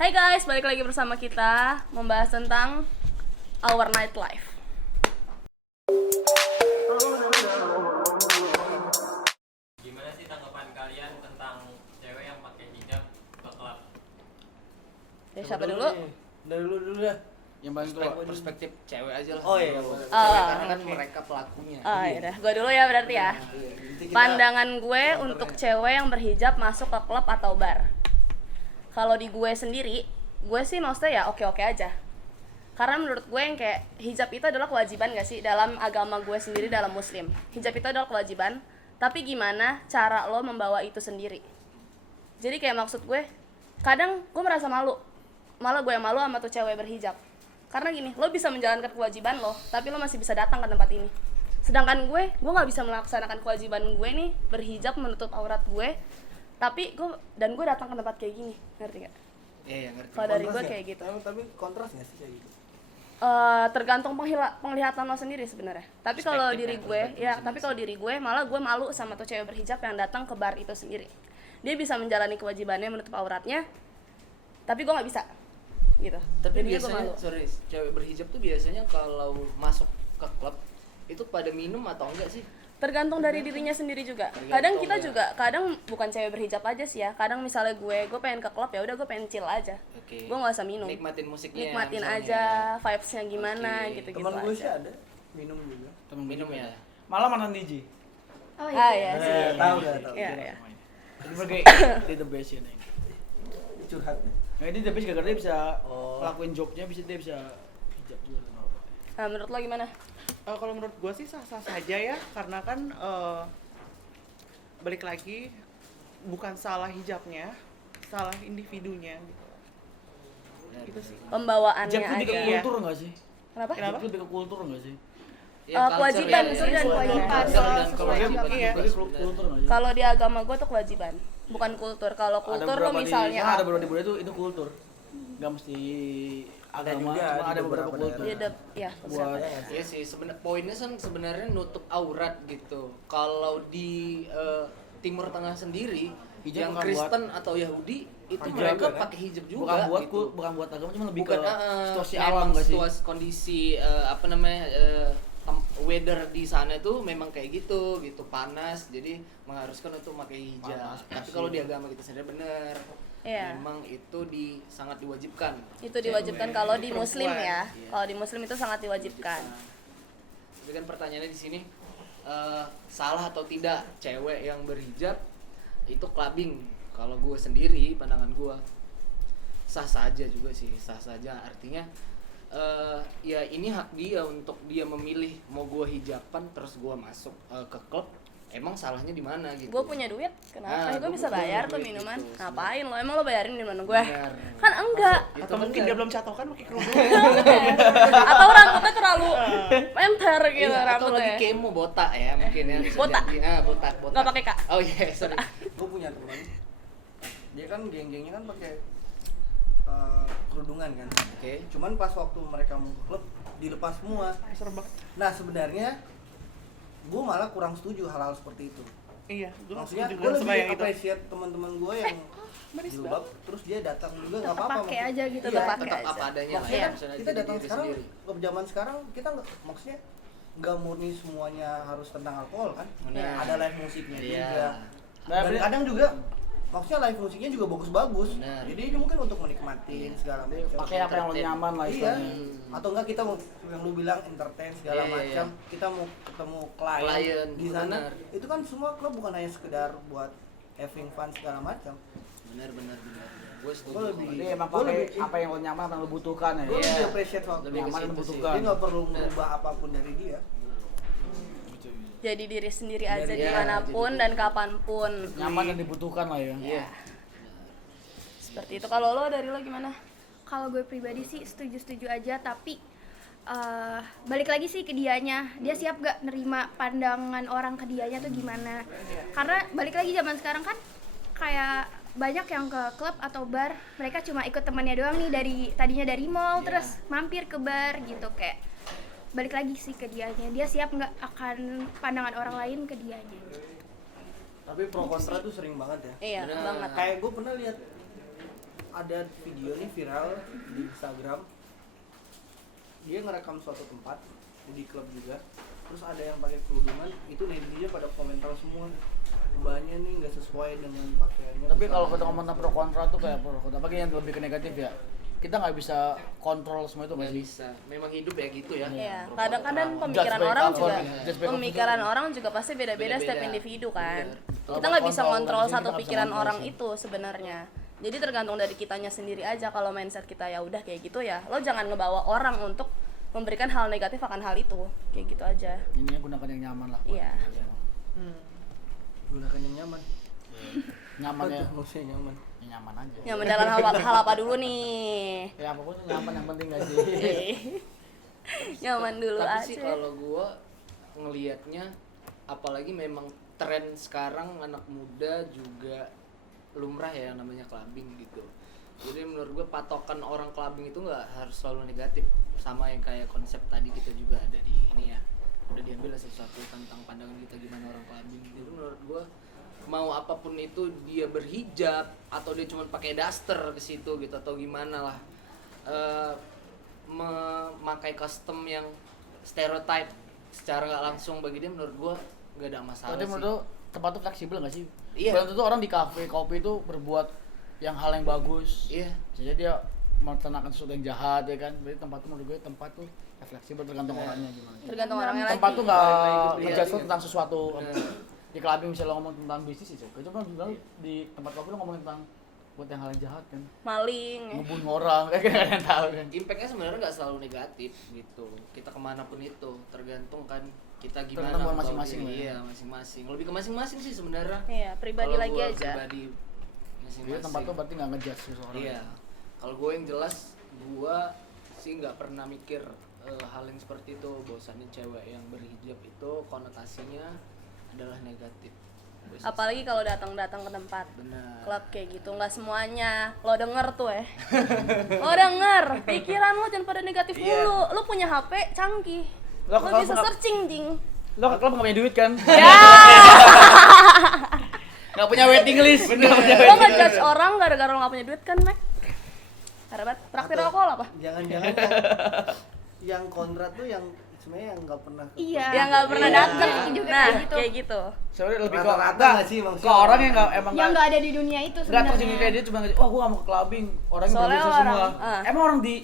Hai guys, balik lagi bersama kita membahas tentang our nightlife. Gimana sih tanggapan kalian tentang cewek yang pakai hijab ke klub? Dari siapa dulu? Dari dulu dah. Yang paling tua perspektif cewek aja lah. Oh iya. Karena kan mereka pelakunya. Oh ya udah, gue dulu ya berarti ya. Pandangan gue untuk cewek yang berhijab masuk ke klub atau bar. Kalau di gue sendiri, gue sih maksudnya ya oke-oke aja. Karena menurut gue yang kayak hijab itu adalah kewajiban gak sih dalam agama gue sendiri, dalam muslim. Hijab itu adalah kewajiban, tapi gimana cara lo membawa itu sendiri. Jadi kayak maksud gue, kadang gue merasa malu. Malah gue yang malu sama tuh cewek berhijab. Karena gini, lo bisa menjalankan kewajiban lo, tapi lo masih bisa datang ke tempat ini. Sedangkan gue gak bisa melaksanakan kewajiban gue nih, berhijab menutup aurat gue, tapi gue datang ke tempat kayak gini, ngerti gak? Iya, ngerti. Kalau dari gue kayak gitu. Tapi kontras nggak sih kayak gitu? Tergantung penglihatan lo sendiri sebenarnya. Tapi kalau diri gue, malah gue malu sama tuh cewek berhijab yang datang ke bar itu sendiri. Dia bisa menjalani kewajibannya menutup auratnya, tapi gue nggak bisa, gitu. Tapi Jadinya gue biasanya, malu. cewek berhijab tuh biasanya kalau masuk ke klub itu pada minum atau enggak sih? Tergantung dari dirinya sendiri juga. Kadang kita juga, kadang bukan cewek berhijab aja sih ya. Kadang misalnya gue pengen ke klub, ya udah gue pengen chill aja. Oke. Gue nggak usah minum. Nikmatin musiknya. Nikmatin misalnya. aja, vibes-nya gimana, Oke. gitu-gitu Teman gue aja. sih ada minum juga. Minum ya. Malah mana Niji? Ah ya sih. Tahu nggak tahu. Iya, iya. Ini sebagai dia the best ya nih. Curhat. Nah ini the best gara-gara dia bisa Oh. lakuin joke-nya, dia bisa hijab juga. Nah, menurut lo gimana? Kalau menurut gue sih sah-sah saja ya, karena kan balik lagi bukan salah hijabnya, salah individunya gitu. Gitu sih. Pembawaannya Hijab tuh lebih ke aja. kultur nggak sih? Kenapa? Hijab tuh lebih ke kultur nggak sih? Kewajiban, ya, itu dan kewajiban. Kewajiban. Iya. Lebih kultur nggak sih? Kalau di agama gue tuh kewajiban, bukan kultur. Kalau kultur lo misalnya ada beberapa di budaya itu kultur. Nggak mesti agama, juga cuma di ada beberapa beberapa kultur. ya Buat Iya sih, poinnya kan sebenarnya nutup aurat gitu. Kalau di Timur Tengah sendiri, Hijab yang bukan Kristen atau Yahudi itu Hijab mereka kan? pakai hijab juga. bukan buat agama, cuma lebih Bukan ke situasi alam memang nggak sih? situasi kondisi weather di sana itu memang kayak gitu panas, jadi mengharuskan untuk pakai hijab. Panas, Tapi pasir. kalau di agama kita sendiri benar, Iya. memang itu sangat diwajibkan. itu diwajibkan kalau di perempuan. muslim ya. Iya. Kalau di muslim itu sangat diwajibkan. Tapi kan pertanyaannya di sini salah atau tidak cewek yang berhijab itu clubbing? Kalau gue sendiri, pandangan gue sah saja juga sih, sah saja. Artinya ya ini hak dia untuk dia memilih mau gue hijaban terus gue masuk ke klub. Emang salahnya di mana gitu? Gue punya duit, kenapa? Nah, Gue gua bisa punya bayar tuh duit minuman. gitu, Ngapain lo? Emang lo bayarin minuman gue? Benar. Kan enggak. Itu Atau mungkin benar. dia belum catokan pakai kerudung. Atau rambutnya terlalu menter gitu Iya, atau lagi rambutnya. kemo botak ya mungkin ya. bisa Botak? jadi. Botak. Nggak pakai K. Oh iya, sorry. Gue punya teman. Dia kan geng-gengnya kan pakai kerudungan kan. Oke. Cuman pas waktu mereka mau ke klub dilepas semua. Serem banget. Nah sebenarnya gue malah kurang setuju hal-hal seperti itu. Iya, gue Maksudnya langsung gue juga lebih sebayang itu. appreciate teman-teman gue yang jilbab terus dia datang juga nggak Tetap apa-apa. pakai aja gitu, Iya, tetap pakai Tetap aja. apa adanya lah Maksudnya ya, kan misalnya kita jadi datang diri sekarang sendiri. ke zaman sekarang kita nggak, maksudnya nggak murni semuanya harus tentang alkohol kan. Benar. Ada live musiknya Iya. juga. Nah, Dan kadang juga maksudnya live musiknya juga bagus-bagus. Benar. Jadi ini mungkin untuk menikmatin segala macam. pakai apa yang lo nyaman lah Iya. istilahnya. Atau enggak kita mau yang lu bilang entertain segala Iya, macam. iya. Kita mau ketemu klien, Klien, di sana. benar. Itu kan semua klub bukan hanya sekedar buat having fun segala macam. Benar. Gue setuju. Gua lebih- Jadi emang Gua pakai lebih- apa yang lo nyaman, apa yang lo butuhkan ya. Gue Iya. lebih appreciate soal Lebih nyaman ke dan situ membutuhkan. dia nggak perlu Benar. merubah apapun dari dia. Jadi diri sendiri aja Jadi- dimanapun jadi- dan kapanpun. Nyaman dan dibutuhkan lah ya. Iya. Seperti itu. Kalau lo dari lo gimana? Kalau gue pribadi sih setuju-setuju aja, tapi balik lagi sih ke dianya. Dia siap gak nerima pandangan orang ke dianya tuh gimana? Karena balik lagi zaman sekarang kan kayak banyak yang ke klub atau bar, mereka cuma ikut temannya doang nih, tadinya dari mall terus mampir ke bar gitu. Kayak balik lagi sih ke dianya. Dia siap nggak akan pandangan orang lain ke dianya. Tapi pro kontra tuh sering banget ya. Iya, Benar. banget. Kayak gue pernah lihat ada video nih viral di Instagram. Dia ngerekam suatu tempat di klub juga. Terus ada yang pakai kerudungan, itu netizen pada komentar semua. Mbaknya nih nggak sesuai dengan pakaiannya. Tapi kalau kita ngomong tentang pro kontra tuh kayak pro kontra, bagi yang lebih ke negatif ya. Kita nggak bisa kontrol semua itu Nggak nggak sih? bisa. Memang hidup ya gitu ya. Iya, Pro kadang-kadang kontra. pemikiran Judge by orang cover, juga judge by pemikiran cover. orang juga pasti beda-beda setiap Beda-beda. individu kan. Bener. Kita nggak bisa Kontrol ngontrol dari sini, satu kita nggak bisa pikiran ngontrol orang sih. itu sebenarnya. Jadi tergantung dari kitanya sendiri aja. Kalau mindset kita ya udah kayak gitu ya, lo jangan ngebawa orang untuk memberikan hal negatif akan hal itu. Kayak gitu aja. Ininya gunakan yang nyaman lah. Iya. Gunakan yang nyaman. Nyaman ya, Maksudnya nyaman. ya nyaman aja. Nyaman dalam hal apa dulu nih? Ya apapun tuh nyaman yang penting nggak sih? Nyaman dulu Tapi aja. sih kalau gua ngelihatnya, apalagi memang tren sekarang anak muda juga lumrah ya yang namanya clubbing gitu. Jadi menurut gua patokan orang clubbing itu nggak harus selalu negatif, sama yang kayak konsep tadi kita juga ada di ini ya, udah diambil sesuatu tentang pandangan kita gimana orang clubbing. Jadi menurut gua mau apapun itu dia berhijab atau dia cuma pakai daster ke situ gitu atau gimana lah, memakai custom yang stereotype secara nggak langsung bagi dia, menurut gua nggak ada masalah Berarti sih. menurut lu tempat tuh fleksibel nggak sih? Iya. Belum tentu orang di kafe kopi itu berbuat yang hal yang bagus. Iya. Jadi dia merencanakan sesuatu yang jahat ya kan. Berarti tempat tuh menurut gue tempat tuh ya fleksibel tergantung orangnya gimana. Tergantung orangnya lagi. Tempat tuh nggak Balik lagi ke ngejudge pribadi. tentang sesuatu. Bener. Di clubbing misalnya ngomong tentang bisnis sih, coba bilang di tempat kopi lo ngomongin tentang buat yang hal yang jahat kan, Maling. ngebunuh orang, kayak gak ada yang tahu kan. Impactnya sebenarnya nggak selalu negatif gitu. Kita kemanapun itu tergantung kan kita gimana. Tergantung buat mau masing-masing tahu lah diri. ya. Iya, masing-masing. Lebih ke masing-masing sih sebenarnya. Iya, pribadi Kalau lagi gua aja. Pribadi masing-masing. Jadi tempat tuh berarti nggak ngejudge seseorang. Iya. Kalau gue yang jelas, gue sih nggak pernah mikir hal yang seperti itu. Bahwasannya cewek yang berhijab itu konotasinya adalah negatif. Biasa Apalagi kalau datang-datang ke tempat benar. klub kayak gitu, nggak semuanya. Lo denger tuh lo denger. Pikiran lo jangan pada negatif mulu. Lo punya HP canggih. Lo Lo kalau bisa pernah- searching, jing. Lo ke klub nggak punya duit kan? Ya, Nggak punya waiting list. lo ngejudge orang gara-gara lo nggak punya duit kan, Mac? Parah banget. Traktir Atau alkohol apa? Jangan-jangan yang kontra tuh yang sebenarnya yang nggak pernah ke Iya. Yang nggak pernah Iya. datang. Juga Nah, kayak gitu. kayak gitu. Sebenarnya lebih ke Rata-rata nggak sih maksudnya? ke orang yang nggak emang Yang nggak ada di dunia itu nggak sebenarnya. terjadi kayak dia cuma ngajak, wah gua nggak mau ke clubbing, orangnya Soalnya berbeda orang, semua. Emang orang di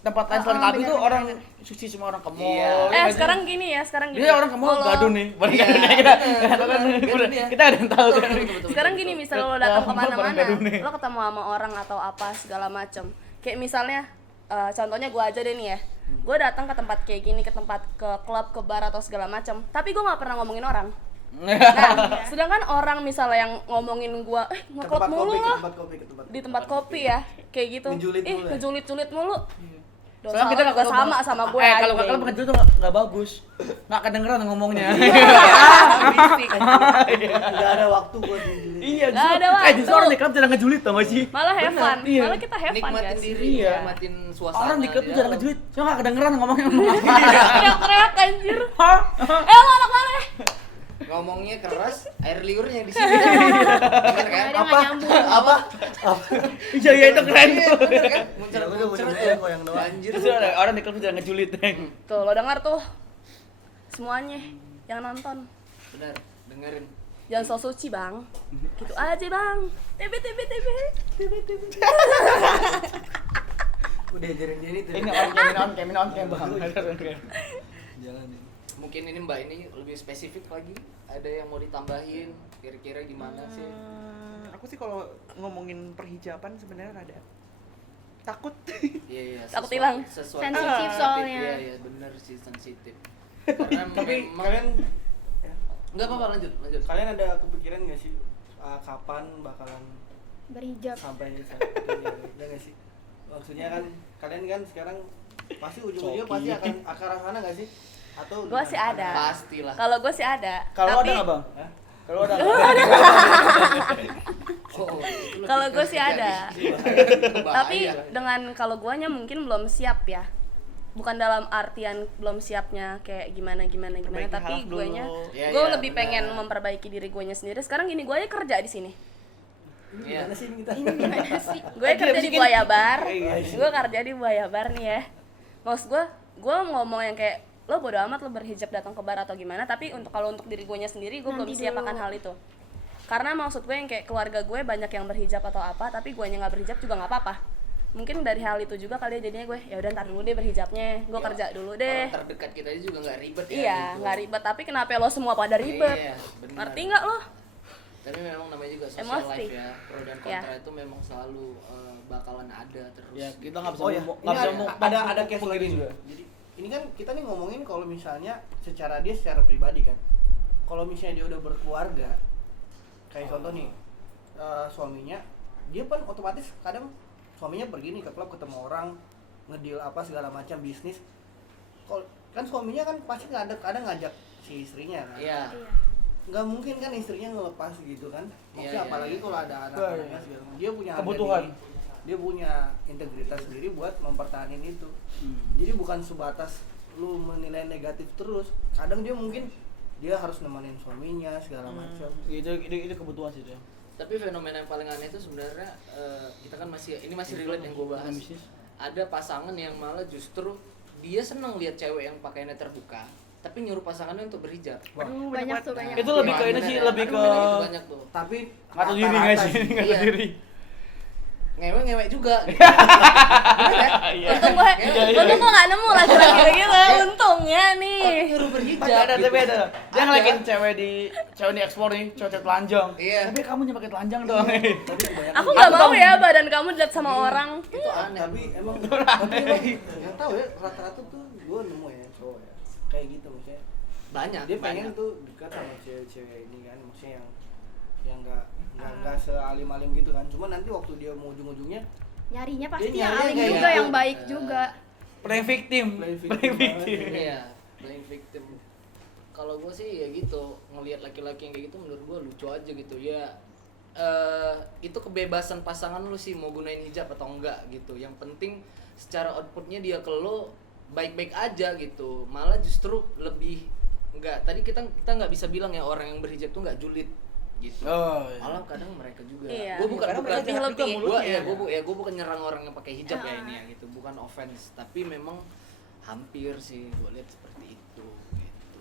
tempat lain selain clubbing tuh orang suci semua, orang ke mall. Iya. ya nggak sih? Sekarang gini ya, sekarang gini. Dia orang ke mall Kalau- gaduh nih, balik gaduh nih kita. Kita ada yang tahu kan. Sekarang gini, misal lo datang Barang kemana-mana, gaduh nih. lo ketemu sama orang atau apa segala macem. Kayak misalnya, contohnya gue aja deh nih ya, gue datang ke tempat kayak gini, ke tempat ke klub, ke bar atau segala macem. Tapi gue nggak pernah ngomongin orang. Nah, sedangkan orang misalnya yang ngomongin gue, ke ngeklub tempat mulu kopi, ke lo tempat kopi, ke tempat di tempat kopi ya, kayak gitu. Ngejulit mulu ya? Ngejulit-julit mulu. Dosa Soalnya kita lo nggak juga sama sama gue. kalau nggak anjing. kalau begitu tuh nggak bagus, nggak kedengeran ngomongnya. nggak ada waktu buat dijulit. Iya, Nggak ada waktu. justru orang di klub jarang ngejulit tau gak sih? Malah have fun, iya. malah kita have fun Nikmatin guys. diri, Iya. nikmatin suasana. Orang di klub tuh di jarang dalam. ngejulit, cuma nggak kedengeran ngomongnya ngomong apa. Teriak-teriak anjir. Hah? Lo anak mana? Ngomongnya keras, air liurnya di sini. Bener kan? Kadang nggak nyambung. Apa? Iya iya itu keren tuh. Bener kan? Ya, Muncrat udah, muncrat bener-bener goyang doang. Anjir. Justru orang di klub tuh jarang ngejulit. Tuh, lo dengar tuh. Semuanya yang nonton. Bener, dengerin. Jangan so suci, Bang. Gitu aja, Bang. TB. Udah ajarin dia ini tuh. Ini on cam bang. Jalan nih. Mungkin ini Mbak ini lebih spesifik lagi. Ada yang mau ditambahin? Kira-kira gimana sih? Aku sih kalau ngomongin perhijaban sebenarnya rada takut. Iya iya. Takut sesuatu- hilang. sesuatu Sensitif yang soalnya. Iya iya bener sih sensitif. Karena Tapi memang- kalian ya, nggak apa-apa lanjut. kalian ada kepikiran nggak sih kapan bakalan Berhijab. sampai saat ini ya nggak sih? Maksudnya kan kalian kan sekarang pasti ujung-ujungnya pasti akan ke arah sana nggak sih? Atau Gua sih ada. Pastilah. Kalau gue sih ada. Kalau Tapi ada nggak bang? Hah? Kalau ada. Oh, itu Kalau lebih gue sih terjadi. ada. Bahaya. Tapi dengan kalau guanya mungkin belum siap ya. Bukan dalam artian belum siapnya kayak gimana Perbaiki tapi halaf dulu. guanya Iya, gue iya, lebih benar. pengen memperbaiki diri guanya sendiri. Sekarang gini, gue aja kerja di sini. Ini Iya. gimana sih ini kita? Ini gimana sih? Gue kerja di Buaya Bar. Iya. Gue kerja di Buaya Bar nih ya. Maksud gue ngomong yang kayak lo bodo amat lo berhijab datang ke bar atau gimana, tapi kalau untuk diri gue sendiri gue belum Nanti siap dulu. akan hal itu. Karena maksud gue yang kayak keluarga gue banyak yang berhijab atau apa, tapi gue nggak berhijab juga nggak apa-apa. Mungkin dari hal itu juga kali ya jadinya gue ya udah ntar dulu deh berhijabnya, gue Ya, kerja dulu deh. Orang terdekat kita juga nggak ribet ya. Iya, gitu. nggak ribet, tapi kenapa lo semua pada ribet? Iya, benar. Ngerti nggak lo? Tapi memang namanya juga social Emosi. life ya, pro dan Iya. kontra itu memang selalu bakalan ada terus. Ya kita nggak bisa Oh ya, ngomong- ini nggak bisa ada, ngomong- ada case ngomong lagi gini juga. Jadi ini kan kita nih ngomongin kalau misalnya secara pribadi kan. Kalau misalnya dia udah berkeluarga, kayak contoh nih suaminya, dia kan otomatis kadang suaminya pergi nih ke klub ketemu orang, ngedeal apa segala macam bisnis. Kalau kan suaminya kan pasti kadang ngajak si istrinya kan. Iya. Iya. Nggak mungkin kan istrinya ngelepas gitu kan. Maksudnya Iya, iya, apalagi iya. kalau ada Iya, anak-anaknya iya. segala macam. Dia punya harga Kebutuhan. diri, dia punya integritas sendiri buat mempertahankan itu. Hmm. Jadi bukan sebatas lu menilai negatif terus. Kadang dia mungkin dia harus nemenin suaminya segala macam. Itu kebutuhan sih itu. Tapi fenomena yang paling aneh itu sebenarnya kita kan ini masih relate yang gue bahas. Bisnis. Ada pasangan yang malah justru dia seneng lihat cewek yang pakaiannya terbuka, tapi nyuruh pasangannya untuk berhijab. Aduh, Banyak banget. tuh, banyak. Itu lebih ke ini Bener sih, ya? lebih Aduh, ke bener, itu banyak tuh. Tapi ngatur diri nggak rata-rata sih? Ngatur Iya. diri. Ngewe juga. Gitu. Bener ya? Iya. Untung gue nggak nemu laki-laki kayak gitu. Untungnya Tapi nih. nyuruh Tapi berhijab. ada, gitu. tapi ada. Dia Ada. ngeliatin cewek di explore nih, cewek telanjang. Iya. Tapi kamu jangan pakai telanjang dong. tapi kebanyakan Aku nggak mau ya badan kamu dilihat sama orang. Itu aneh. tapi emang nggak tahu ya, rata-rata tuh gue nemu ya cowok ya kayak gitu maksudnya. Banyak. Dia pengen banyak. tuh dekat sama cewek-cewek ini kan, maksudnya yang nggak sealim-alim gitu kan. Cuma nanti waktu dia mau ujung-ujungnya Nyarinya pasti Dia yang nyarinya alim kayak juga, gitu. yang baik juga. Playing victim. Playing victim. Iya, playing victim. Kalau gue sih ya gitu, ngelihat laki-laki yang kayak gitu menurut gue lucu aja gitu ya. Itu kebebasan pasangan lu sih mau gunain hijab atau enggak gitu. Yang penting secara outputnya dia ke lo baik-baik aja gitu. Malah justru lebih enggak. Tadi kita nggak bisa bilang ya orang yang berhijab tuh nggak julid gitu. Oh, iya. Malah kadang mereka juga. Iya. Gue bukan Karena bukan mereka jahat juga lebih. mulutnya. gue bukan nyerang orang yang pakai hijab ya ini ya gitu, bukan offense, tapi memang hampir sih gue lihat seperti itu gitu.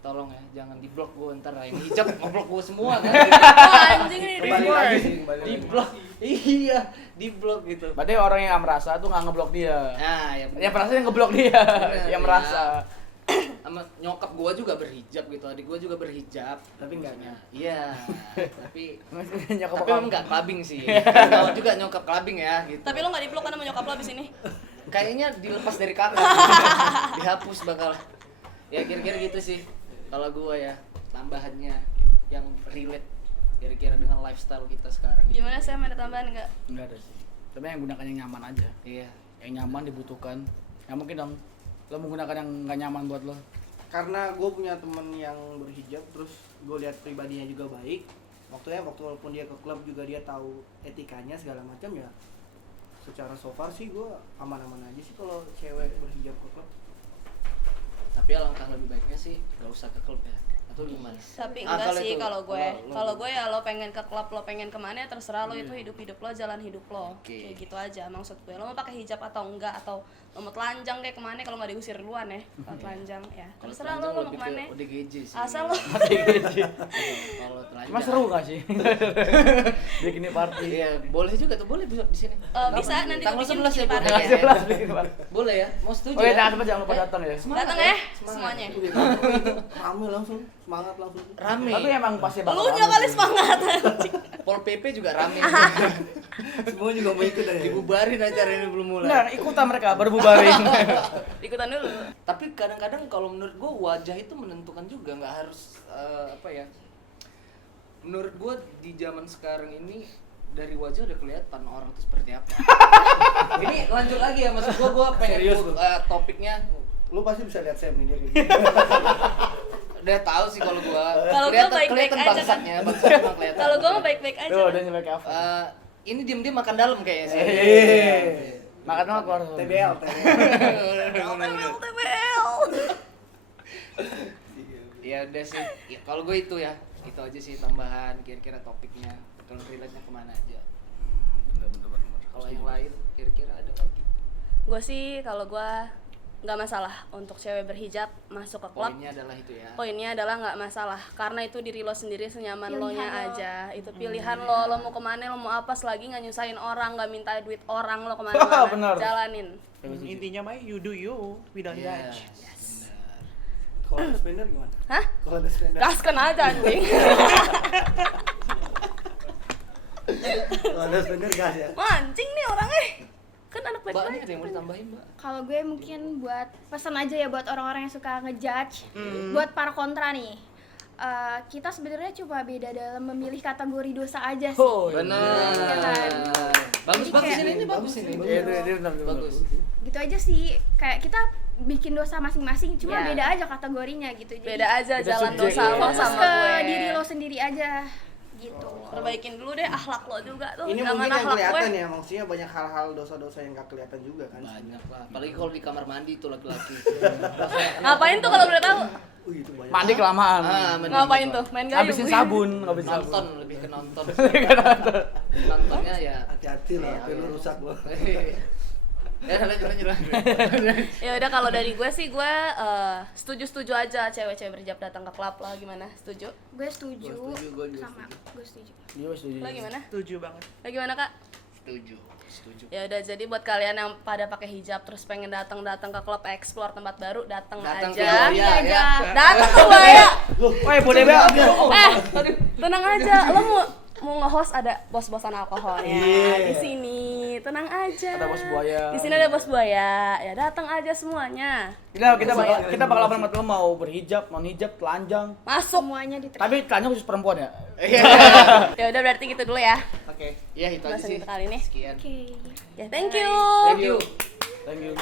Tolong ya jangan di blok gue ntar yang hijab ngeblok gue semua kan. Oh, anjing nih. kembali lagi sih, kembali Di lagi. blok, iya di blok gitu. Berarti orang yang merasa tuh nggak ngeblok dia. Nah ya Yang merasa yang ngeblok dia, Bener, yang ya. merasa. Sama nyokap gue juga berhijab gitu, adik gue juga berhijab. Tapi enggaknya. Iya, tapi Nyokap tapi apa? memang nggak clubbing sih. Tahu juga nyokap clubbing ya gitu. Tapi lo nggak diblok kan sama nyokap lo abis ini? Kayaknya dilepas dari kakak. Dihapus bakal. Ya kira-kira gitu sih. Kalau gua ya, tambahannya yang relate kira-kira dengan lifestyle kita sekarang. Gimana Sam, ada tambahan nggak? Enggak ada sih. Tapi yang gunakan yang nyaman aja. Iya. Yang nyaman dibutuhkan. Nggak mungkin dong lo menggunakan yang nggak nyaman buat lo. Karena gue punya temen yang berhijab, terus gue lihat pribadinya juga baik. Waktu walaupun dia ke klub juga dia tahu etikanya segala macam ya. Secara so far sih gue aman-aman aja sih kalau cewek berhijab ke klub. Tapi alangkah lebih baiknya sih gak usah ke klub ya. Atau gimana? Tapi Ah, enggak kalau sih itu, kalau gue. lo- Kalau gue ya lo pengen ke klub, lo pengen kemana ya terserah lo, itu hidup lo, jalan hidup lo. Oke. Kayak gitu aja maksud gue. Lo mau pakai hijab atau enggak, atau lo mau telanjang kayak kemana kalau nggak diusir duluan ya. Kalau telanjang ya Kalau terserah lo telanjang mau lebih kemana. ke ODGJ sih. Asal lo. Kalau telanjang. Cuma seru nggak sih? Bikin party. Iya, boleh juga tuh, boleh bisa di sini. Bisa nanti gue Tanggal bikin 11 ya, bikin boleh party. ya? Jelas bikin party. Boleh ya? Mau setuju Oh iya, ya? jangan lupa datang ya. Semangat Datang ya Semangat. semuanya. Udah tahu itu rame langsung, semangat langsung. Rame. Tapi emang pasti bakal Lu nya rame kali sih. semangat. Pol PP juga rame. Semua juga mau ikut aja. Dibubarin acara ini belum mulai. Nah, ikutan mereka baru bubarin. Ikutan dulu. Tapi kadang-kadang kalau menurut gue wajah itu menentukan juga, nggak harus apa ya. Menurut gue di zaman sekarang ini dari wajah udah kelihatan orang itu seperti apa. Ini lanjut lagi ya, maksud gue pengen Serius lu? topiknya Lu pasti bisa lihat Sam nih dia kayak gitu. udah tahu sih kalau gue. Kalau gua baik-baik kelihatan aja kan. bangsatnya, bangsat emang kelihatan. Kalau gue mah baik-baik aja. Tuh, kan. udah nyampe kafe. Ini diem-diem makan dalam kayaknya sih. Makan dong keluar. TBL. TBL. Ya udah sih. Ya, kalau gue itu ya, itu aja sih tambahan kira-kira topiknya. dan relate-nya kemana aja. Bener. Kalau yang lain kira-kira ada lagi? Gue sih kalau gue nggak masalah untuk cewek berhijab masuk ke klub. Poinnya adalah itu ya. Poinnya adalah nggak masalah karena itu diri lo sendiri senyaman lo nya Pilihan lo. aja. Itu pilihan lo mau kemana, lo mau apa, selagi nggak nyusahin orang, nggak minta duit orang, lo kemana-mana Bener. jalanin. Intinya mah you do you, we don't Yes, judge. benar. Kalau ada spender gimana? Hah? Kalau ada spender. Gaskan aja anjing. Kalau ada spender gas ya. Mancing nih orangnya. Kan anak Mbak, ini baik-baik. ada yang mau ditambahin, Mbak? Kalau gue mungkin buat pesan aja ya buat orang-orang yang suka ngejudge, buat para kontra nih. Kita sebenarnya cuma beda dalam memilih kategori dosa aja sih. Oh, iya. Benar. Iya kan? Bagus, Jadi bagus kayak- ini bagus ini. Iya, dia benar. Bagus. Gitu aja sih. Kayak kita bikin dosa masing-masing, cuma Iya. beda aja kategorinya gitu. Jadi Beda aja Beda jalan subjek, dosa ya. lo fokus sama ke gue. diri lo sendiri aja gitu. Perbaikin dulu deh akhlak lo juga tuh. Ini Jangan mungkin yang akhlak kelihatan gue. ya, maksudnya banyak hal-hal dosa-dosa yang gak kelihatan juga kan. Banyak lah. Apalagi kalau di kamar mandi tuh laki-laki. Ngapain tuh kalau boleh tahu? Itu banyak. Mandi kelamaan. mending Ngapain gitu. tuh? Main gayung. Habisin sabun, ngabisin sabun. Nonton, lebih ke nonton. Nontonnya ya. Hati-hati lah, Iya, HP lu iya. rusak loh. Ya lanjut. Ya udah kalau dari gue sih gue setuju aja cewek-cewek berhijab datang ke klub lah, gimana? Setuju? Gue setuju, Gue setuju, gue juga sama. Gue setuju. Iya, setuju. Lo gimana? Setuju banget. Lo gimana kak? Setuju. Ya udah, jadi buat kalian yang pada pakai hijab terus pengen datang ke klub, explore tempat baru, datang Datang ke aja. Buaya, aja. Datang ke Buaya. Woi, boleh banget. Tenang aja, lo mau nge-host ada bos-bosan alkoholnya Iya. di sini. Tenang aja. Ada bos buaya. Di sini ada bos buaya. Ya datang aja semuanya. Kita bakal apa lo mau berhijab, non hijab, telanjang. Masuk. Semuanya diterima. Tapi telanjang khusus perempuan ya. Ya udah berarti gitu dulu ya. Oke. Ya itu aja Bahasan sih. kita kali ini. Sekian. Oke. Ya thank you. Thank you. Thank you.